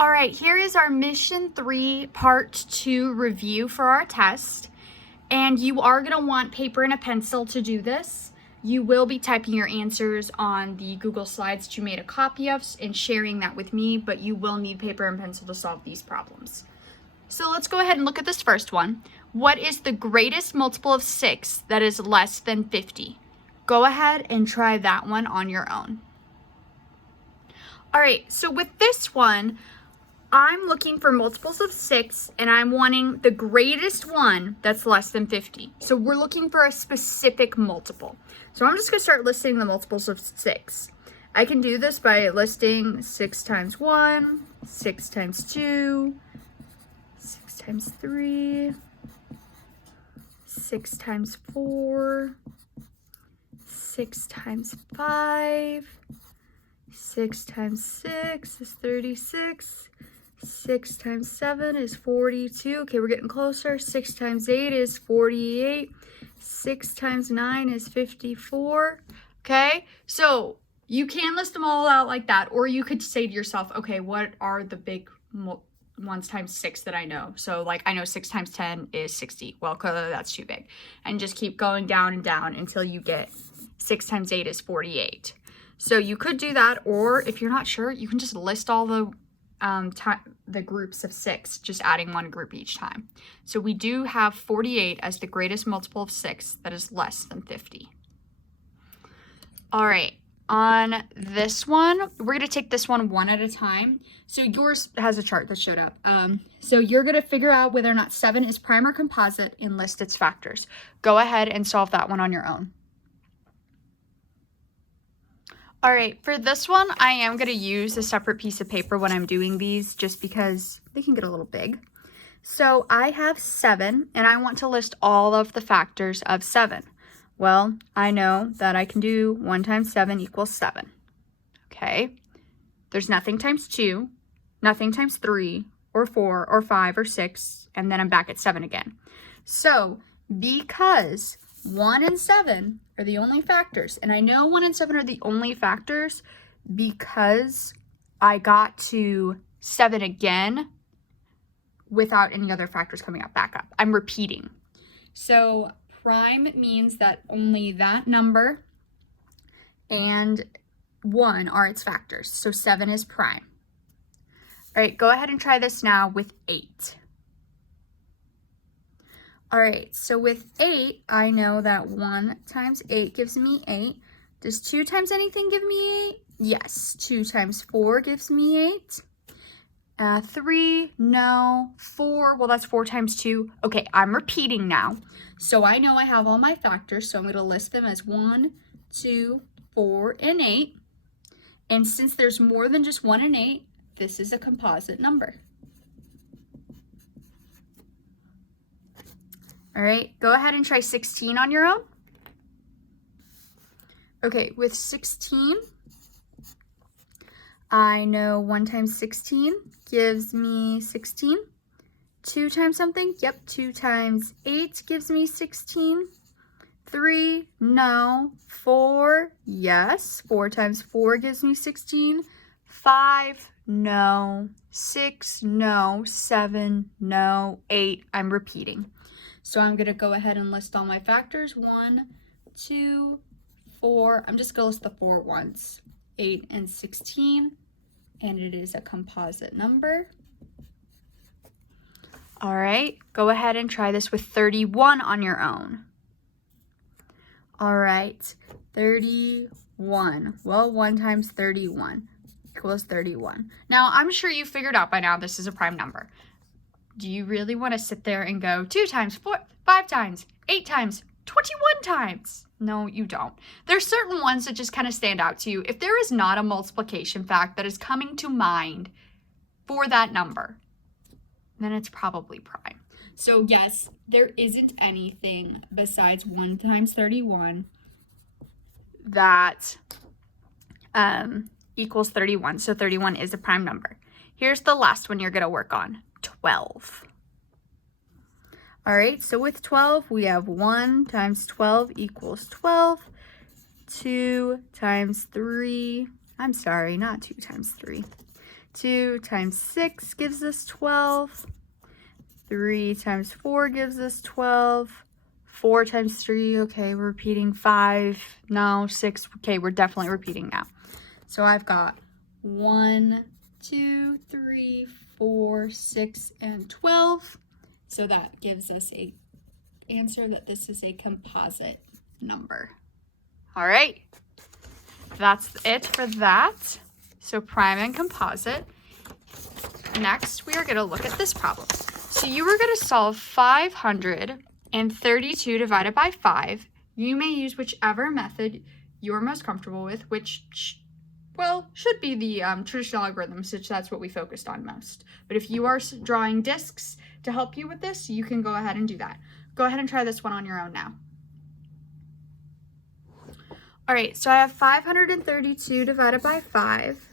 All right, here is our Mission 3 Part 2 review for our test. And you are going to want paper and a pencil to do this. You will be typing your answers on the Google Slides that you made a copy of and sharing that with me, but you will need paper and pencil to solve these problems. So let's go ahead and look at this first one. What is the greatest multiple of 6 that is less than 50? Go ahead and try that one on your own. All right, so with this one, I'm looking for multiples of 6 and I'm wanting the greatest one that's less than 50. So we're looking for a specific multiple. So I'm just going to start listing the multiples of 6. I can do this by listing 6 times 1, 6 times 2, 6 times 3, 6 times 4, 6 times 5, 6 times 6 is 36. 6 times 7 is 42. Okay, we're getting closer. 6 times 8 is 48. 6 times 9 is 54. Okay, so you can list them all out like that, or you could say to yourself, okay, what are the big ones times 6 that I know? So like I know 6 times 10 is 60. Well, clearly that's too big. And just keep going down and down until you get 6 times 8 is 48. So you could do that, or if you're not sure, you can just list all the groups of 6, just adding one group each time. So we do have 48 as the greatest multiple of 6 that is less than 50. All right, on this one, we're going to take this one at a time. So yours has a chart that showed up. So you're going to figure out whether or not 7 is prime or composite and list its factors. Go ahead and solve that one on your own. All right, for this one, I am going to use a separate piece of paper when I'm doing these just because they can get a little big. So I have 7, and I want to list all of the factors of 7. Well, I know that I can do 1 times 7 equals 7. Okay, there's nothing times 2, nothing times 3, or 4, or 5, or 6, and then I'm back at 7 again. So because 1 and 7 are the only factors, and I know 1 and 7 are the only factors because I got to 7 again without any other factors coming up back up. I'm repeating. So prime means that only that number and 1 are its factors. So 7 is prime. All right, go ahead and try this now with 8. All right, so with 8, I know that 1 times 8 gives me 8. Does 2 times anything give me 8? Yes. 2 times 4 gives me 8. 3, no. 4, well, that's 4 times 2. Okay, I'm repeating now. So I know I have all my factors, so I'm going to list them as 1, 2, 4, and 8. And since there's more than just 1 and 8, this is a composite number. All right, go ahead and try 16 on your own. Okay, with 16, I know 1 times 16 gives me 16. 2 times something, yep, 2 times 8 gives me 16. 3, no. 4, yes, 4 times 4 gives me 16. 5, no. 6, no. 7, no. 8, I'm repeating. So I'm going to go ahead and list all my factors. 1, 2, 4. I'm just going to list the 4 once. 8 and 16. And it is a composite number. All right. Go ahead and try this with 31 on your own. All right. 31. Well, 1 times 31 equals 31. Now, I'm sure you figured out by now this is a prime number. Do you really want to sit there and go 2 times, 4, 5 times, 8 times, 21 times? No, you don't. There's certain ones that just kind of stand out to you. If there is not a multiplication fact that is coming to mind for that number, then it's probably prime. So yes, there isn't anything besides 1 times 31 that equals 31. So 31 is a prime number. Here's the last one you're going to work on. 12. All right, so with 12, we have 1 times 12 equals 12. 2 times 3, I'm sorry, not 2 times 3. 2 times 6 gives us 12. 3 times 4 gives us 12. 4 times 3, okay, we're repeating. 5, no, 6, okay, we're definitely repeating now. So I've got 1, 2, 3, 4, 6, and 12. So that gives us a answer that this is a composite number. All right, that's it for that. So prime and composite. Next, we are going to look at this problem. So you were going to solve 532 divided by 5. You may use whichever method you're most comfortable with, which, well, should be the traditional algorithm, since that's what we focused on most. But if you are drawing discs to help you with this, you can go ahead and do that. Go ahead and try this one on your own now. All right, so I have 532 divided by 5.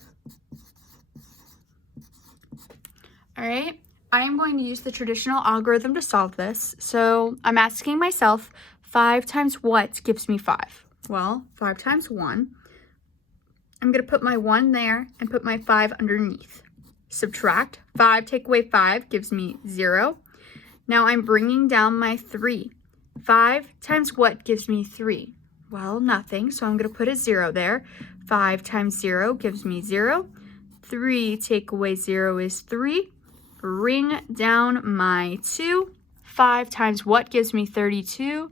All right, I am going to use the traditional algorithm to solve this. So I'm asking myself, 5 times what gives me 5? Well, 5 times 1. I'm going to put my 1 there and put my 5 underneath. Subtract. 5 take away 5 gives me 0. Now I'm bringing down my 3. 5 times what gives me 3? Well, nothing, so I'm going to put a 0 there. 5 times 0 gives me 0. 3 take away 0 is 3. Bring down my 2. 5 times what gives me 32?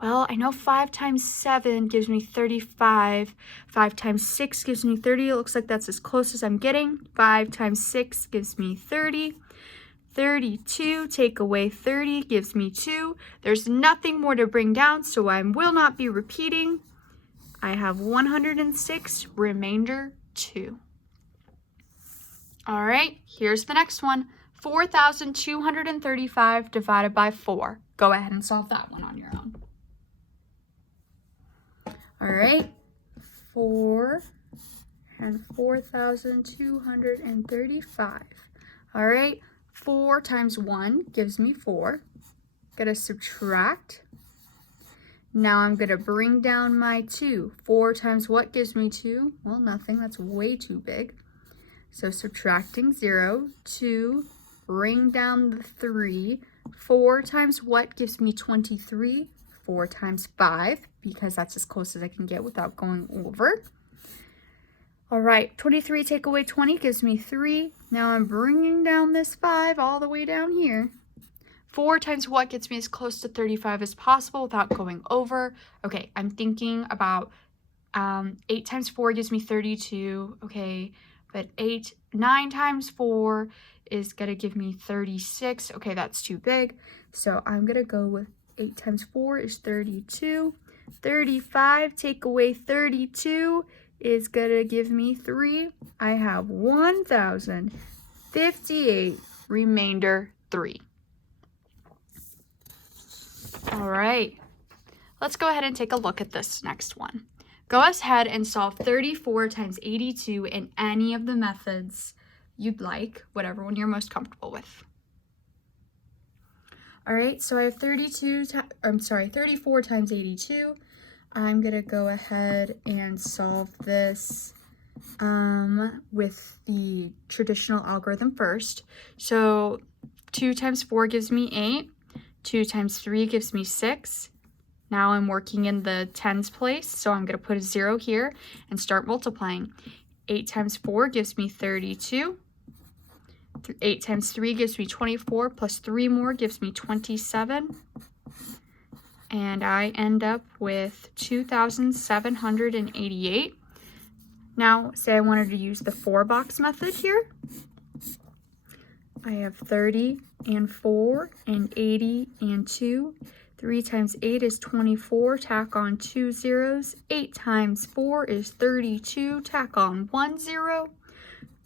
Well, I know 5 times 7 gives me 35. 5 times 6 gives me 30. It looks like that's as close as I'm getting. 5 times 6 gives me 30. 32, take away 30 gives me 2. There's nothing more to bring down, so I will not be repeating. I have 106, remainder 2. All right, here's the next one. 4,235 divided by 4. Go ahead and solve that one on your own. All right, 4 and 4,235. All right, 4 times 1 gives me 4. Gotta subtract. Now I'm gonna bring down my 2. 4 times what gives me 2? Well, nothing, that's way too big. So subtracting 0, 2, bring down the 3. 4 times what gives me 23? 4 times 5, because that's as close as I can get without going over. All right, 23 take away 20 gives me 3. Now I'm bringing down this 5 all the way down here. 4 times what gets me as close to 35 as possible without going over. Okay, I'm thinking about 8 times 4 gives me 32. Okay, but 9 times 4 is going to give me 36. Okay, that's too big. So I'm going to go with 8 times 4 is 32. 35 take away 32 is going to give me 3. I have 1,058, remainder 3. All right, let's go ahead and take a look at this next one. Go ahead and solve 34 times 82 in any of the methods you'd like, whatever one you're most comfortable with. All right, so I have 34 times 82. I'm gonna go ahead and solve this with the traditional algorithm first. So 2 times 4 gives me 8. 2 times 3 gives me 6. Now I'm working in the tens place, so I'm gonna put a 0 here and start multiplying. 8 times 4 gives me 32. 8 times 3 gives me 24, plus 3 more gives me 27. And I end up with 2,788. Now, say I wanted to use the 4-box method here. I have 30 and 4 and 80 and 2. 3 times 8 is 24, tack on 2 zeros. 8 times 4 is 32, tack on 1 0.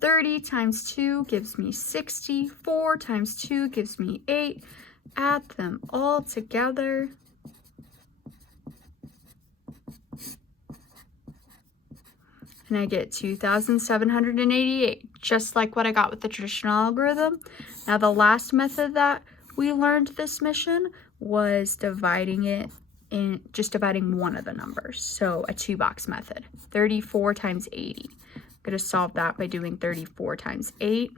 30 times 2 gives me 60. 4 times 2 gives me 8. Add them all together. And I get 2,788, just like what I got with the traditional algorithm. Now the last method that we learned this mission was dividing it in, just dividing one of the numbers. So a 2-box method, 34 times 80. going to solve that by doing 34 times 8.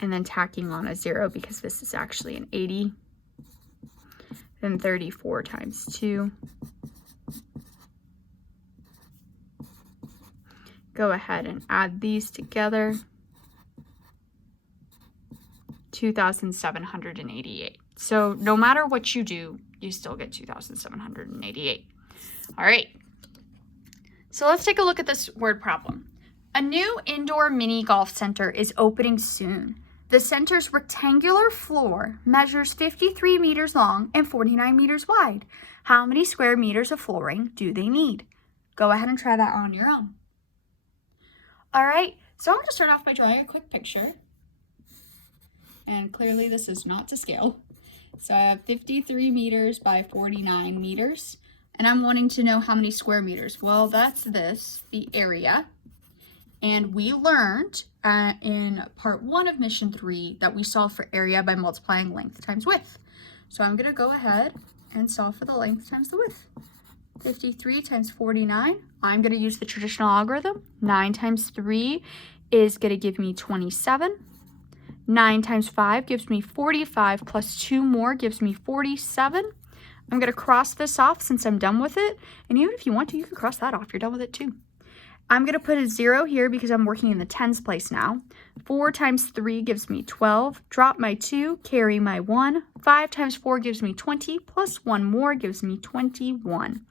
And then tacking on a 0 because this is actually an 80. Then 34 times 2. Go ahead and add these together. 2,788. So no matter what you do, you still get 2,788. All right. So let's take a look at this word problem. A new indoor mini golf center is opening soon. The center's rectangular floor measures 53 meters long and 49 meters wide. How many square meters of flooring do they need? Go ahead and try that on your own. All right, so I'm going to start off by drawing a quick picture. And clearly this is not to scale. So I have 53 meters by 49 meters. And I'm wanting to know how many square meters. Well, that's this, the area. And we learned in part 1 of mission 3 that we solve for area by multiplying length times width. So I'm going to go ahead and solve for the length times the width. 53 times 49, I'm going to use the traditional algorithm. 9 times 3 is going to give me 27. 9 times 5 gives me 45, plus 2 more gives me 47. I'm going to cross this off since I'm done with it. And even if you want to, you can cross that off. You're done with it too. I'm going to put a 0 here because I'm working in the tens place now. 4 times 3 gives me 12. Drop my 2, carry my 1. 5 times 4 gives me 20, plus 1 more gives me 21.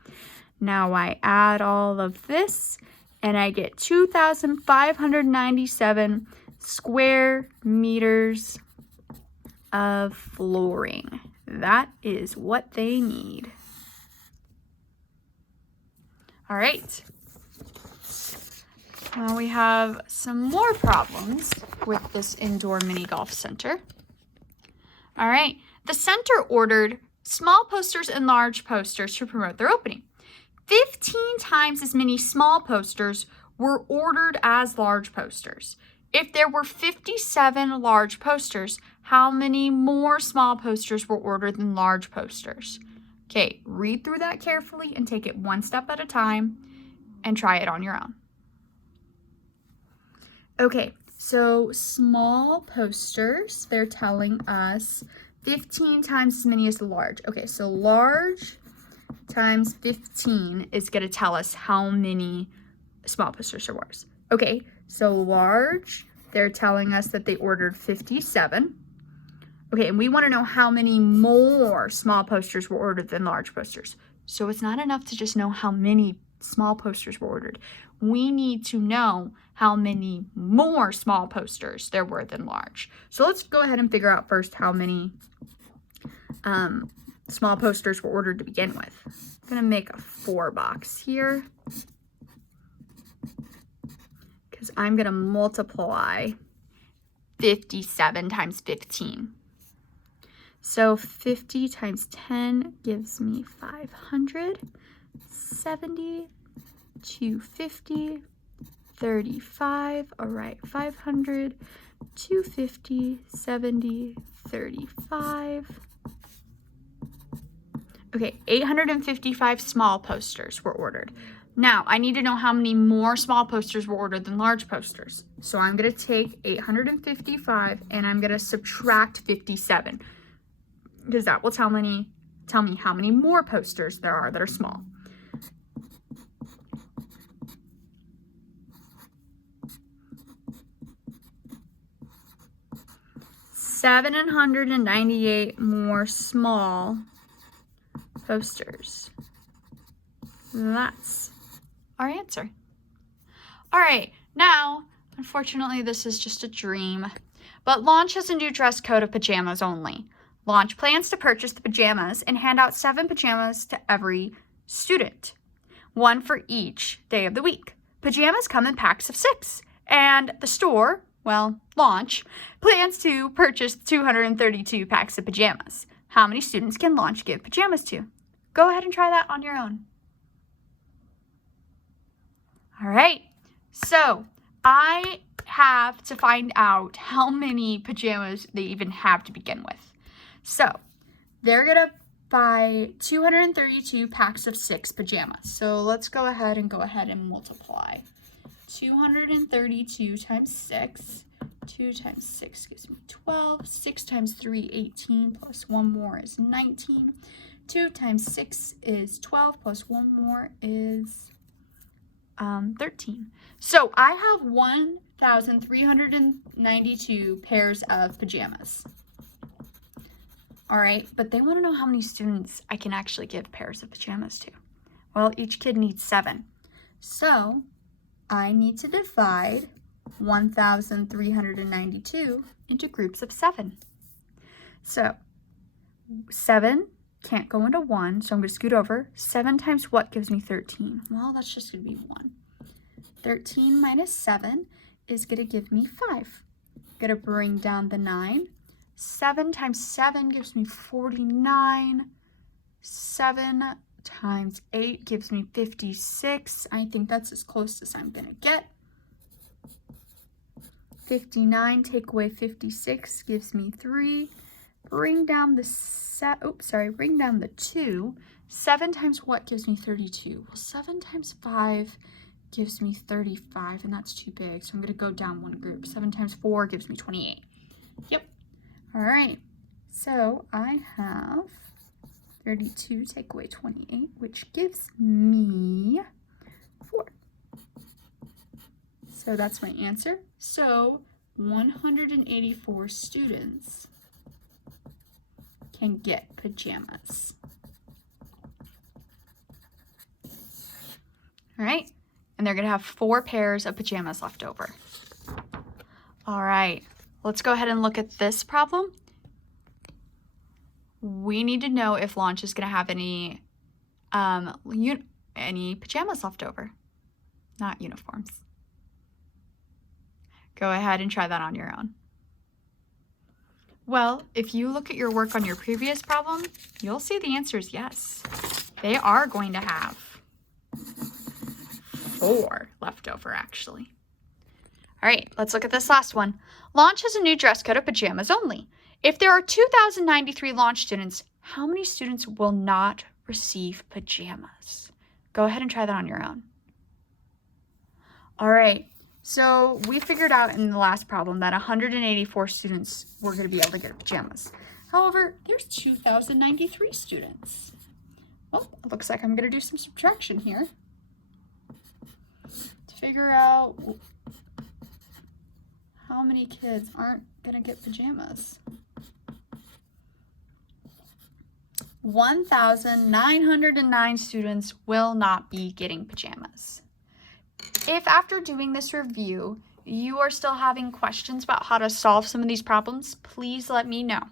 Now I add all of this, and I get 2,597 square meters of flooring. That is what they need. All right. Now we have some more problems with this indoor mini golf center. All right, the center ordered small posters and large posters to promote their opening. 15 times as many small posters were ordered as large posters. If there were 57 large posters, how many more small posters were ordered than large posters? Okay, read through that carefully and take it one step at a time and try it on your own. Okay, so small posters, they're telling us 15 times as many as large. Okay, so large times 15 is going to tell us how many small posters there was. Okay, so large, they're telling us that they ordered 57. Okay, and we want to know how many more small posters were ordered than large posters. So it's not enough to just know how many small posters were ordered. We need to know how many more small posters there were than large. So let's go ahead and figure out first how many small posters were ordered to begin with. I'm going to make a 4 box here because I'm going to multiply 57 times 15. So 50 times 10 gives me 500, 70, 250, 35, all right, 500, 250, 70, 35. Okay, 855 small posters were ordered. Now, I need to know how many more small posters were ordered than large posters. So I'm going to take 855 and I'm going to subtract 57 because that will tell me how many more posters there are that are small. $798 more small posters. That's our answer. All right, now, unfortunately, this is just a dream, but Launch has a new dress code of pajamas only. Launch plans to purchase the pajamas and hand out 7 pajamas to every student, 1 for each day of the week. Pajamas come in packs of 6, and the store, well, Launch, plans to purchase 232 packs of pajamas. How many students can Launch give pajamas to? Go ahead and try that on your own. All right, so I have to find out how many pajamas they even have to begin with. So they're gonna by 232 packs of 6 pajamas. So let's go ahead and multiply. 232 times 6. 2 times 6 gives me 12. 6 times 3, 18, plus 1 more is 19. 2 times 6 is 12, plus 1 more is 13. So I have 1,392 pairs of pajamas. All right, but they want to know how many students I can actually give pairs of pajamas to. Well, each kid needs 7. So I need to divide 1,392 into groups of 7. So 7 can't go into 1, so I'm going to scoot over. 7 times what gives me 13? Well, that's just going to be 1. 13 minus 7 is going to give me 5. Going to bring down the 9. 7 times 7 gives me 49. 7 times 8 gives me 56. I think that's as close as I'm going to get. 59, take away 56 gives me 3. Bring down the bring down the 2. 7 times what gives me 32? Well, 7 times 5 gives me 35, and that's too big, so I'm going to go down one group. 7 times 4 gives me 28. Yep. All right. So I have 32 take away 28, which gives me 4. So that's my answer. So 184 students can get pajamas. All right, and they're gonna have 4 pairs of pajamas left over. All right, let's go ahead and look at this problem. We need to know if Launch is gonna have any pajamas left over, not uniforms. Go ahead and try that on your own. Well, if you look at your work on your previous problem, you'll see the answer is yes. They are going to have 4 left over, actually. All right, let's look at this last one. Launch has a new dress code of pajamas only. If there are 2,093 Launch students, how many students will not receive pajamas? Go ahead and try that on your own. All right. So we figured out in the last problem that 184 students were going to be able to get pajamas. However, there's 2,093 students. Well, it looks like I'm going to do some subtraction here to figure out how many kids aren't going to get pajamas. 1,909 students will not be getting pajamas. If after doing this review, you are still having questions about how to solve some of these problems, please let me know.